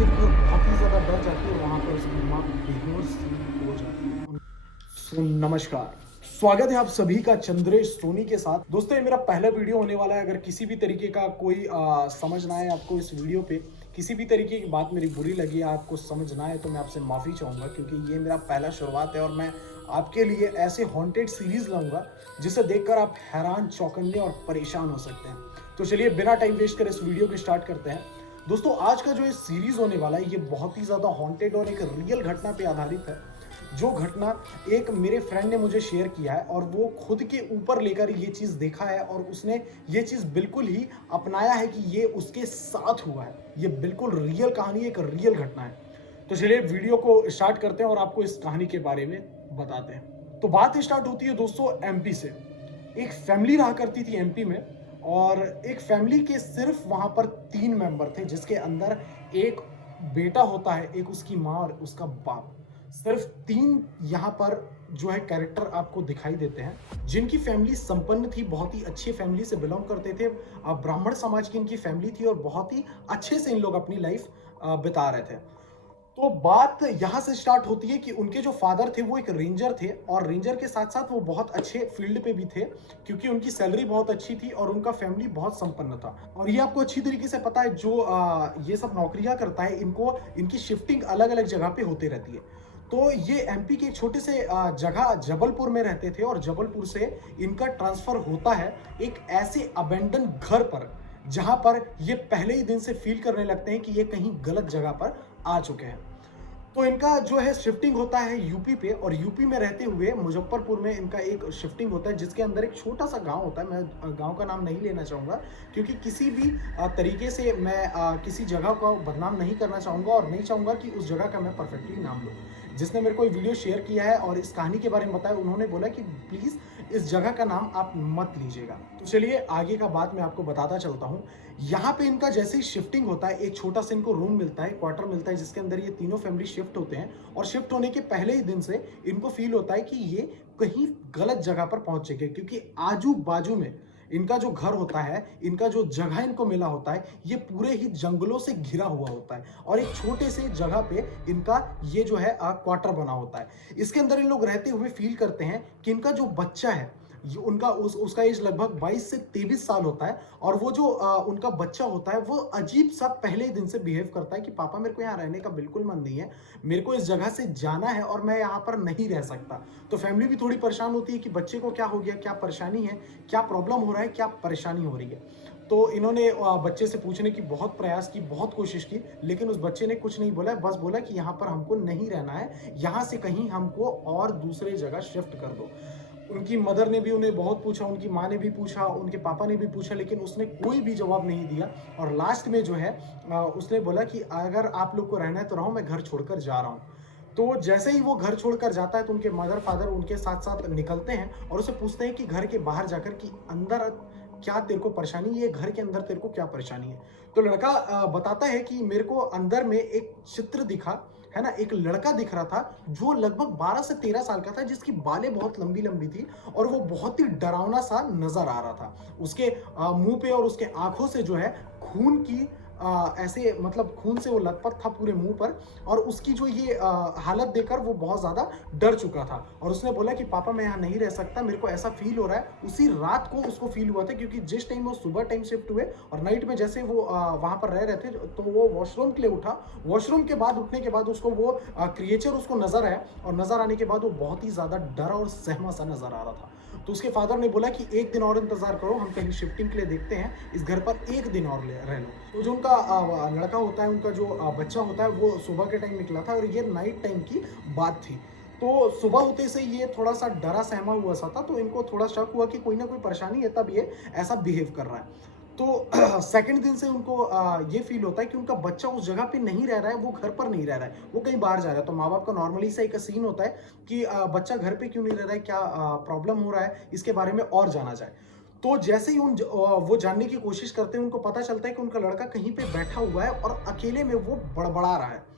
देखकर बहुत ही ज़्यादा डर जाती है और वहाँ पर उसकी माँ बेहोश सी हो जाती है। सो नमस्कार, स्वागत है आप सभी का चंद्रेश सोनी के साथ। दोस्तों ये मेरा पहला वीडियो होने वाला है। अगर किसी भी तरीके का कोई समझ ना आए आपको इस वीडियो पे, किसी भी तरीके की बात मेरी बुरी लगी, आपको समझ ना आए तो मैं आपसे माफ़ी चाहूँगा, क्योंकि ये मेरा पहला शुरुआत है और मैं आपके लिए ऐसे हॉन्टेड सीरीज़ लाऊँगा जिसे देखकर आप हैरान, चौकन्ने और परेशान हो सकते हैं। तो चलिए बिना टाइम वेस्ट करे इस वीडियो को स्टार्ट करते हैं। दोस्तों आज का जो ये सीरीज होने वाला है ये बहुत ही ज़्यादा हॉन्टेड और एक रियल घटना पे आधारित है। जो घटना एक मेरे फ्रेंड ने मुझे शेयर किया है और वो खुद के ऊपर लेकर ये चीज़ देखा है और उसने ये चीज़ बिल्कुल ही अपनाया है कि ये उसके साथ हुआ है। ये बिल्कुल रियल कहानी, एक रियल घटना है। तो चलिए वीडियो को स्टार्ट करते हैं और आपको इस कहानी के बारे में बताते हैं। तो बात स्टार्ट होती है दोस्तों एमपी से। एक फैमिली रहा करती थी एमपी में और एक फैमिली के सिर्फ वहां पर 3 मेंबर थे, जिसके अंदर एक बेटा होता है, एक उसकी माँ और उसका बाप। सिर्फ 3 यहाँ पर जो है कैरेक्टर आपको दिखाई देते हैं, जिनकी फैमिली संपन्न थी, बहुत ही अच्छी फैमिली से बिलोंग करते थे। ब्राह्मण समाज की इनकी फैमिली थी और बहुत ही अच्छे से इन लोग अपनी लाइफ बिता रहे थे। तो बात यहाँ से स्टार्ट होती है कि उनके जो फादर थे वो एक रेंजर थे और रेंजर के साथ साथ वो बहुत अच्छे फील्ड पे भी थे, क्योंकि उनकी सैलरी बहुत अच्छी थी और उनका फैमिली बहुत संपन्न था। और ये आपको अच्छी तरीके से पता है, जो ये सब नौकरियां करता है इनको इनकी शिफ्टिंग अलग अलग जगह पे होती रहती है। तो ये एमपी के एक छोटे से जगह जबलपुर में रहते थे और जबलपुर से इनका ट्रांसफर होता है एक ऐसे अबेंडन घर पर, जहां पर ये पहले ही दिन से फील करने लगते हैं कि ये कहीं गलत जगह पर आ चुके हैं। तो इनका जो है शिफ्टिंग होता है यूपी पे और यूपी में रहते हुए मुजफ्फरपुर में इनका एक शिफ्टिंग होता है, जिसके अंदर एक छोटा सा गांव होता है। मैं गांव का नाम नहीं लेना चाहूँगा, क्योंकि किसी भी तरीके से मैं किसी जगह को बदनाम नहीं करना चाहूँगा और नहीं चाहूँगा कि उस जगह का मैं परफेक्टली नाम लूँ। जिसने मेरे को ये वीडियो शेयर किया है और इस कहानी के बारे में बताया, उन्होंने बोला कि प्लीज़ इस जगह का नाम आप मत लीजिएगा। तो चलिए आगे का बात मैं आपको बताता चलता हूँ। यहाँ पे इनका जैसे ही शिफ्टिंग होता है, एक छोटा सा इनको रूम मिलता है, क्वार्टर मिलता है, जिसके अंदर ये तीनों फैमिली शिफ्ट होते हैं और शिफ्ट होने के पहले ही दिन से इनको फील होता है कि ये कहीं गलत जगह पर पहुंच चुके हैं, क्योंकि आजू बाजू में इनका जो घर होता है, इनका जो जगह इनको मिला होता है, ये पूरे ही जंगलों से घिरा हुआ होता है और एक छोटे से जगह पे इनका ये जो है क्वार्टर बना होता है। इसके अंदर इन लोग रहते हुए फील करते हैं कि इनका जो बच्चा है, उनका उसका एज लगभग 22 से 23 साल होता है और वो जो उनका बच्चा होता है वो अजीब सा पहले दिन से बिहेव करता है कि पापा मेरे को यहाँ रहने का बिल्कुल मन नहीं है, मेरे को इस जगह से जाना है और मैं यहाँ पर नहीं रह सकता। तो फैमिली भी थोड़ी परेशान होती है कि बच्चे को क्या हो गया, क्या परेशानी है, क्या प्रॉब्लम हो रहा है, क्या परेशानी हो रही है। तो इन्होंने बच्चे से पूछने की बहुत प्रयास की, बहुत कोशिश की, लेकिन उस बच्चे ने कुछ नहीं बोला, बस बोला कि यहाँ पर हमको नहीं रहना है, यहाँ से कहीं हमको और दूसरे जगह शिफ्ट कर दो। उनकी मदर ने भी उन्हें बहुत पूछा, उनकी माँ ने भी पूछा, उनके पापा ने भी पूछा, लेकिन उसने कोई भी जवाब नहीं दिया और लास्ट में जो है उसने बोला कि अगर आप लोग को रहना है तो रहो, मैं घर छोड़कर जा रहा हूँ। तो जैसे ही वो घर छोड़कर जाता है तो उनके मदर फादर उनके साथ साथ निकलते हैं और उसे पूछते हैं कि घर के बाहर जाकर कि अंदर क्या तेरे को परेशानी है, घर के अंदर तेरे को क्या परेशानी है। तो लड़का बताता है कि मेरे को अंदर में एक चित्र दिखा, है ना, एक लड़का दिख रहा था जो लगभग 12 से 13 साल का था, जिसकी बालें बहुत लंबी लंबी थी और वो बहुत ही डरावना सा नजर आ रहा था। उसके मुंह पे और उसके आंखों से जो है खून की ऐसे मतलब खून से वो लथपथ था पूरे मुंह पर और उसकी जो ये हालत देखकर वो बहुत ज़्यादा डर चुका था और उसने बोला कि पापा मैं यहाँ नहीं रह सकता, मेरे को ऐसा फील हो रहा है। उसी रात को उसको फील हुआ था, क्योंकि जिस टाइम वो सुबह टाइम शिफ्ट हुए और नाइट में जैसे वो वहाँ पर रह रहे थे तो वो वॉशरूम के लिए उठा। वॉशरूम के बाद उठने के बाद उसको वो क्रिएचर उसको नजर आया और नजर आने के बाद वो बहुत ही ज़्यादा डरा और सहमा सा नजर आ रहा था। तो उसके फादर ने बोला कि एक दिन और इंतजार करो, हम कहीं शिफ्टिंग के लिए देखते हैं, इस घर पर एक दिन और रह लो। तो जो उनका लड़का होता है, उनका जो बच्चा होता है, वो सुबह के टाइम निकला था और ये नाइट टाइम की बात थी। तो सुबह होते से ये थोड़ा सा डरा सहमा हुआ सा था, तो इनको थोड़ा शक हुआ कि कोई ना कोई परेशानी है, तब ये ऐसा बिहेव कर रहा है। तो सेकंड दिन से उनको ये फील होता है कि उनका बच्चा उस जगह पे नहीं रह रहा है, वो घर पर नहीं रह रहा है, वो कहीं बाहर जा रहा है। तो माँ बाप का नॉर्मली सा एक सीन होता है कि बच्चा घर पे क्यों नहीं रह रहा है, क्या प्रॉब्लम हो रहा है, इसके बारे में और जाना जाए। तो जैसे ही वो जानने की कोशिश करते हैं, उनको पता चलता है कि उनका लड़का कहीं पे बैठा हुआ है और अकेले में वो बड़बड़ा रहा है।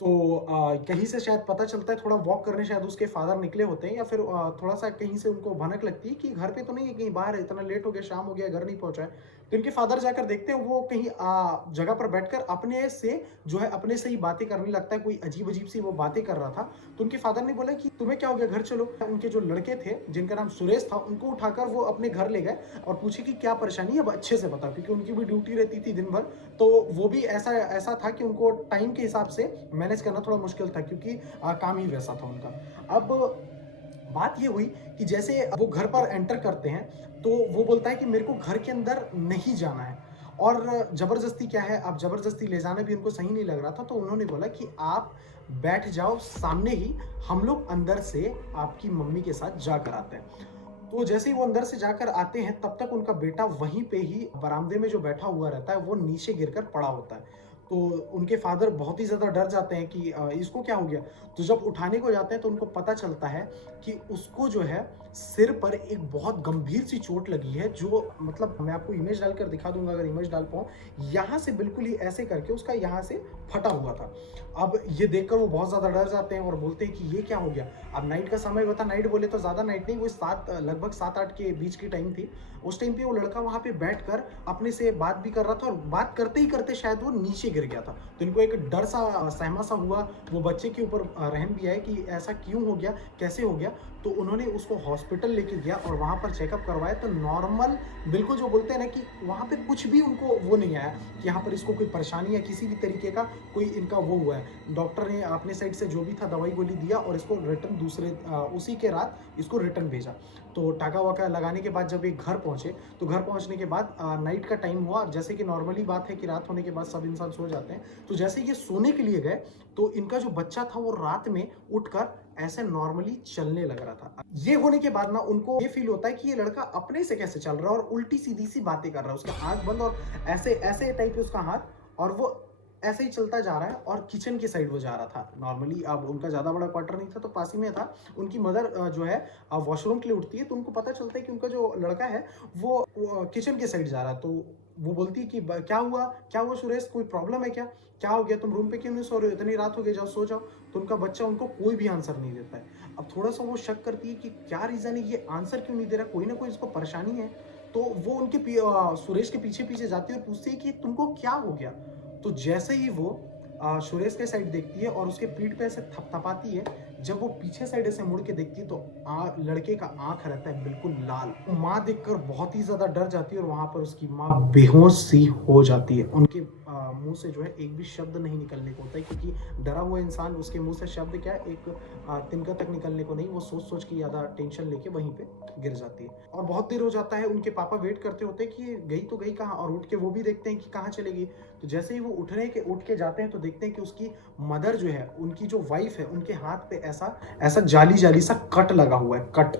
तो कहीं से शायद पता चलता है, थोड़ा वॉक करने शायद उसके फादर निकले होते हैं या फिर थोड़ा सा कहीं से उनको भनक लगती है कि घर पे तो नहीं है, कहीं बाहर है, इतना लेट हो गया, शाम हो गया, घर नहीं पहुंचा है। तो इनके फादर जाकर देखते हैं वो कहीं जगह पर बैठकर अपने से जो है अपने से ही बातें करने लगता है, कोई अजीब-अजीब सी वो बातें कर रहा था। तो उनके फादर ने बोला कि तुम्हें क्या हो गया, घर चलो। उनके जो लड़के थे जिनका नाम सुरेश था, उनको उठाकर वो अपने घर ले गए और पूछे कि क्या परेशानी है, अब अच्छे से बताओ, क्योंकि उनकी भी ड्यूटी रहती थी दिन भर। तो वो भी ऐसा ऐसा था कि उनको टाइम के हिसाब से मैनेज करना थोड़ा मुश्किल था, क्योंकि काम ही वैसा था उनका। अब बात ये हुई कि जैसे वो घर पर एंटर करते हैं, तो वो बोलता है कि मेरे को घर के अंदर नहीं जाना है, और ज़बरदस्ती क्या है, अब ज़बरदस्ती ले जाना भी उनको सही नहीं लग रहा था। तो उन्होंने बोला कि आप बैठ जाओ सामने ही, हम लोग अंदर से आपकी मम्मी के साथ जाकर आते हैं। तो जैसे ही वो अंदर से जाकर आते हैं, तब तक उनका बेटा वहीं पे ही बरामदे में जो बैठा हुआ रहता है, वो नीचे गिरकर पड़ा होता है। तो उनके फादर बहुत ही ज़्यादा डर जाते हैं कि इसको क्या हो गया? तो जब उठाने को जाते हैं तो उनको पता चलता है कि उसको जो है सिर पर एक बहुत गंभीर सी चोट लगी है, जो मतलब मैं आपको इमेज डालकर दिखा दूँगा, अगर इमेज डाल पाऊँ। यहाँ से बिल्कुल ही ऐसे करके उसका यहाँ से फटा हुआ था। अब ये देखकर वो बहुत ज़्यादा डर जाते हैं और बोलते हैं कि ये क्या हो गया? अब नाइट का समय होता, नाइट बोले तो ज़्यादा नाइट नहीं, वो 7 लगभग 7-8 के बीच की टाइम थी। उस टाइम पे वो लड़का वहाँ पे बैठकर अपने से बात भी कर रहा था, और बात करते ही करते शायद वो नीचे गिर गया था। तो इनको एक डर सा सहमा सा हुआ, वो बच्चे के ऊपर रहम भी आए कि ऐसा क्यों हो गया, कैसे हो गया? तो उन्होंने उसको हॉस्पिटल लेके गया और वहाँ पर चेकअप करवाया, तो नॉर्मल बिल्कुल जो बोलते हैं ना कि वहाँ पे कुछ भी उनको वो नहीं आया कि यहाँ पर इसको कोई परेशानी या किसी भी तरीके का कोई इनका वो हुआ है। डॉक्टर ने अपने साइड से जो भी था दवाई गोली दिया और इसको रिटर्न उसी के रात इसको रिटर्न भेजा। तो टाका वाका लगाने के बाद जब ये घर पहुंचे, तो घर पहुंचने के बाद नाइट का टाइम हुआ, जैसे कि नॉर्मली बात है कि रात होने के बाद सब इंसान सो जाते हैं। तो जैसे ये सोने के लिए गए, तो इनका जो बच्चा था वो रात में उठकर ऐसे नॉर्मली चलने लग रहा था। ये होने के बाद ना उनको ये फील होता है कि ये लड़का अपने से कैसे चल रहा है और उल्टी सीधी सी बातें कर रहा है, उसका आंख बंद और ऐसे ऐसे टाइप उसका हाथ, और वो ऐसे ही चलता जा रहा है और किचन की साइड वो जा रहा था। नॉर्मली अब उनका ज़्यादा बड़ा क्वार्टर नहीं था, तो पास ही में था। उनकी मदर जो है वॉशरूम के लिए उठती है, तो उनको पता चलता है कि उनका जो लड़का है वो किचन के साइड जा रहा है। तो वो बोलती है कि क्या हुआ, क्या हुआ सुरेश, कोई प्रॉब्लम है क्या, क्या हो गया, तुम रूम पे क्यों नहीं सो रहे हो, इतनी रात हो गई, जाओ सो जाओ। तो उनका बच्चा उनको कोई भी आंसर नहीं देता है। अब थोड़ा सा वो शक करती है कि क्या रीज़न है, ये आंसर क्यों नहीं दे रहा, कोई ना कोई इसको परेशानी है। तो वो उनके सुरेश के पीछे पीछे जाती है और पूछती है कि तुमको क्या हो गया। तो जैसे ही वो सुरेश के साइड देखती है और उसके पीठ पे ऐसे थपथपाती है, जब वो पीछे साइड ऐसे मुड़ के देखती है, तो लड़के का आंख रहता है बिल्कुल लाल। माँ देखकर बहुत ही ज्यादा डर जाती है और वहां पर उसकी माँ बेहोश सी हो जाती है। उनके मुंह से जो है एक भी शब्द नहीं निकलने को होता है, क्योंकि डरा हुआ इंसान, उसके मुंह से शब्द क्या है, एक तिनका तक निकलने को नहीं, वो सोच सोच के ज्यादा टेंशन लेके वहीं पे गिर जाती है। और बहुत देर हो जाता है, उनके पापा वेट करते होते हैं कि ये गई तो गई कहाँ, और उठ के वो भी देखते हैं कि कहाँ चलेगी। तो जैसे ही वो उठ के जाते हैं, तो देखते हैं कि उसकी मदर जो है, उनकी जो वाइफ है, उनके हाथ पे ऐसा ऐसा जाली जाली सा कट लगा हुआ है, कट।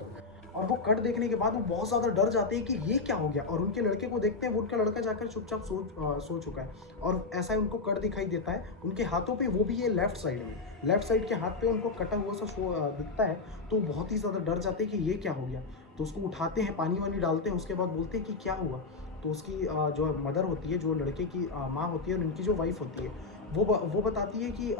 और वो कट देखने के बाद वो बहुत ज्यादा डर जाते हैं कि ये क्या हो गया, और उनके लड़के को देखते हैं, वो उनका लड़का जाकर चुपचाप सो चुका है, और ऐसा उनको कट दिखाई देता है उनके हाथों पे, वो भी ये लेफ्ट साइड में, लेफ्ट साइड के हाथ पे उनको कटा हुआ सा दिखता है। तो बहुत ही ज्यादा डर जाते हैं कि ये क्या हो गया। तो उसको उठाते हैं, पानी वानी डालते हैं, उसके बाद बोलते हैं कि क्या हुआ। तो उसकी जो मदर होती है, जो लड़के की माँ होती है, और इनकी जो वाइफ होती है, वो बताती है कि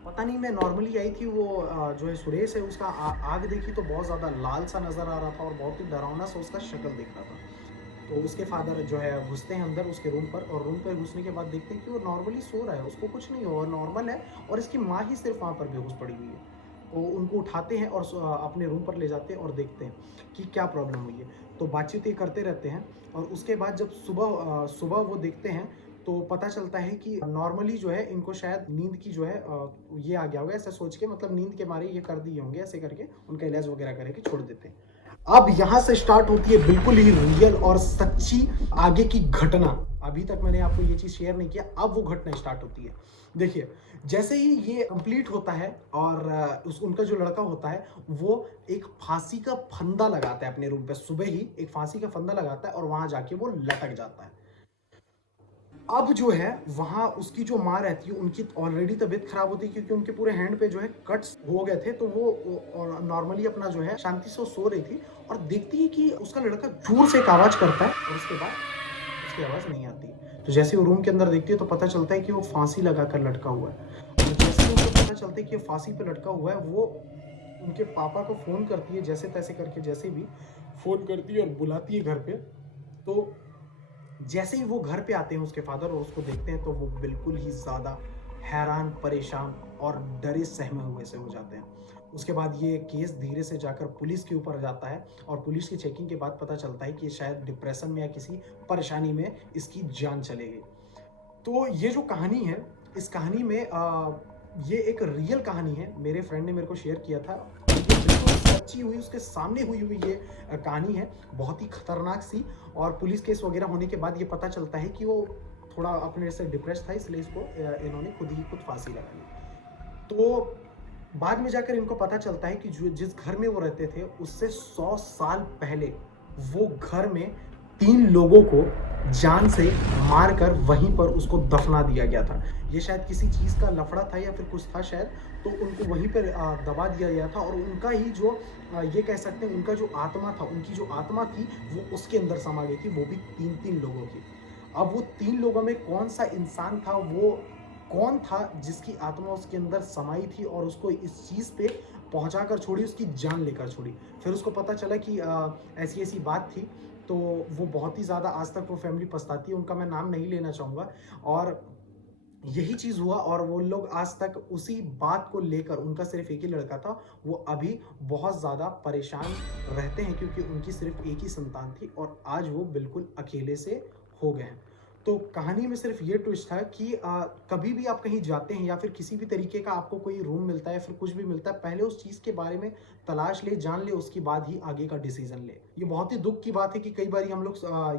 पता नहीं, मैं नॉर्मली आई थी, वो जो है सुरेश है, उसका आग देखी तो बहुत ज़्यादा लाल सा नज़र आ रहा था और बहुत ही डरावना सा उसका शक्ल दिख रहा था। तो उसके फादर जो है घुसते हैं अंदर उसके रूम पर, और रूम पर घुसने के बाद देखते हैं कि वो नॉर्मली सो रहा है, उसको कुछ नहीं हुआ, नॉर्मल है, और इसकी माँ ही सिर्फ वहाँ पर बेहोश पड़ी हुई है। तो उनको उठाते हैं और अपने रूम पर ले जाते हैं और देखते हैं कि क्या प्रॉब्लम हुई है। तो बातचीत ये करते रहते हैं, और उसके बाद जब सुबह वो देखते हैं, तो पता चलता है कि नॉर्मली जो है इनको शायद नींद की जो है ये आ गया होगा, ऐसा सोच के, मतलब नींद के मारे ये कर दिए होंगे, ऐसे करके उनका इलाज वगैरह करके छोड़ देते हैं। अब यहाँ से स्टार्ट होती है बिल्कुल ही रियल और सच्ची आगे की घटना। अभी तक मैंने आपको ये चीज शेयर नहीं किया, अब वो घटना स्टार्ट होती है। देखिए, जैसे ही ये कंप्लीट होता है, और उनका जो लड़का होता है, वो एक फांसी का फंदा लगाता है अपने रूम पे, सुबह ही एक फांसी का फंदा लगाता है और वहां जाके वो लटक जाता है। अब जो है वहाँ उसकी जो माँ रहती है, उनकी ऑलरेडी तबीयत खराब होती है, क्योंकि उनके पूरे हैंड पे जो है कट्स हो गए थे। तो वो नॉर्मली अपना जो है शांति से सो रही थी, और देखती है कि उसका लड़का जोर से एक आवाज करता है, और उसके बाद उसकी आवाज नहीं आती। तो जैसे वो रूम के अंदर देखती है, तो पता चलता है कि वो फांसी लगाकर लटका हुआ है। तो जैसे ही उनको पता चलता है कि वो फांसी पे लटका हुआ है, वो उनके पापा को फोन करती है, जैसे तैसे करके, जैसे भी फोन करती है और बुलाती है घर पे। तो जैसे ही वो घर पे आते हैं उसके फादर और उसको देखते हैं तो वो बिल्कुल ही ज़्यादा हैरान, परेशान और डरे सहमे हुए से हो जाते हैं। उसके बाद ये केस धीरे से जाकर पुलिस के ऊपर जाता है और पुलिस की चेकिंग के बाद पता चलता है कि ये शायद डिप्रेशन में या किसी परेशानी में इसकी जान चली गई। तो ये जो कहानी है, इस कहानी में ये एक रियल कहानी है। मेरे फ्रेंड ने मेरे को शेयर किया था। ये बिल्कुल सच्ची हुई, उसके सामने हुई हुई ये कहानी है, बहुत ही खतरनाक सी। और पुलिस केस वगैरह होने के बाद ये पता चलता है कि वो थोड़ा अपने से डिप्रेस था, इसलिए इसको इन्होंने खुद फांसी लगा ली। तो बाद में जाकर इनको पता चलता है कि जो जिस घर में वो रहते थे उससे 100 साल पहले वो घर में 3 लोगों को जान से मारकर वहीं पर उसको दफना दिया गया था। ये शायद किसी चीज़ का लफड़ा था या फिर कुछ था शायद, तो उनको वहीं पर दबा दिया गया था और उनका ही जो ये कह सकते हैं उनका जो आत्मा था, उनकी जो आत्मा थी वो उसके अंदर समा गई थी, वो भी 3-3 लोगों की। अब वो 3 लोगों में कौन-सा इंसान था, वो कौन था जिसकी आत्मा उसके अंदर समाई थी और उसको इस चीज़ पे पहुँचा कर छोड़ी, उसकी जान लेकर छोड़ी। फिर उसको पता चला कि ऐसी-ऐसी बात थी, तो वो बहुत ही ज़्यादा आज तक वो फैमिली पछताती है, उनका मैं नाम नहीं लेना चाहूँगा। और यही चीज़ हुआ और वो लोग आज तक उसी बात को लेकर, उनका सिर्फ़ एक ही लड़का था, वो अभी बहुत ज़्यादा परेशान रहते हैं क्योंकि उनकी सिर्फ़ एक ही संतान थी और आज वो बिल्कुल अकेले से हो गए हैं। तो कहानी में सिर्फ़ ये ट्विस्ट था कि कभी भी आप कहीं जाते हैं या फिर किसी भी तरीके का आपको कोई रूम मिलता है या फिर कुछ भी मिलता है, पहले उस चीज़ के बारे में तलाश ले, जान ले, उसके बाद ही आगे का डिसीज़न ले। ये बहुत ही दुःख की बात है कि कई बारी हम लोग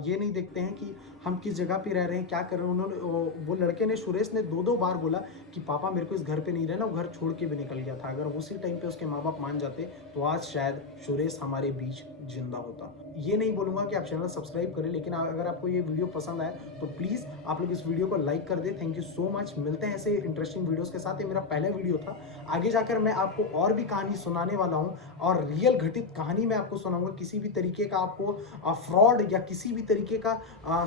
ये नहीं देखते हैं कि हम किस जगह पे रह रहे हैं, क्या कर रहे हैं। उन्होंने वो लड़के ने, सुरेश ने 2-2 बार बोला कि पापा मेरे को इस घर पे नहीं रहना, वो घर छोड़ के भी निकल गया था। अगर उसी टाइम पे उसके माँ-बाप मान जाते तो आज शायद सुरेश हमारे बीच ज़िंदा होता। ये नहीं बोलूँगा कि आप चैनल सब्सक्राइब करें, लेकिन अगर आपको ये वीडियो पसंद आए तो प्लीज़ आप लोग इस वीडियो को लाइक कर दें। Thank you so much. मिलते हैं ऐसे इंटरेस्टिंग वीडियोज़ के साथ। ये मेरा पहला वीडियो था। आगे जाकर मैं आपको और भी कहानी सुनाने वाला हूँ और रियल घटित कहानी मैं आपको सुनाऊँगा। किसी भी तरीके का आपको फ्रॉड या किसी भी तरीके का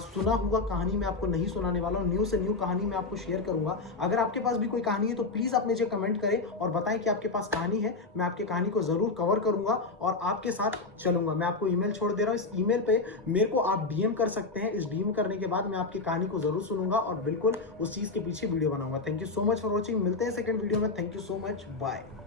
सुना हुआ कहानी मैं आपको नहीं सुनाने वाला हूँ। न्यू से न्यू कहानी मैं आपको शेयर करूँगा। अगर आपके पास भी कोई कहानी है तो प्लीज़ आप मुझे कमेंट करें और बताएं कि आपके पास कहानी है। मैं आपकी कहानी को ज़रूर कवर करूँगा और आपके साथ चलूँगा। मैं आपको ईमेल छोड़ दे रहा हूँ। इस ईमेल पे मेरे को आप डीएम कर सकते हैं। इस डीएम करने के बाद मैं आपकी कहानी को ज़रूर सुनूँगा और बिल्कुल उस चीज़ के पीछे वीडियो बनाऊँगा। Thank you so much for watching. मिलते हैं सेकंड वीडियो में। Thank you so much. Bye.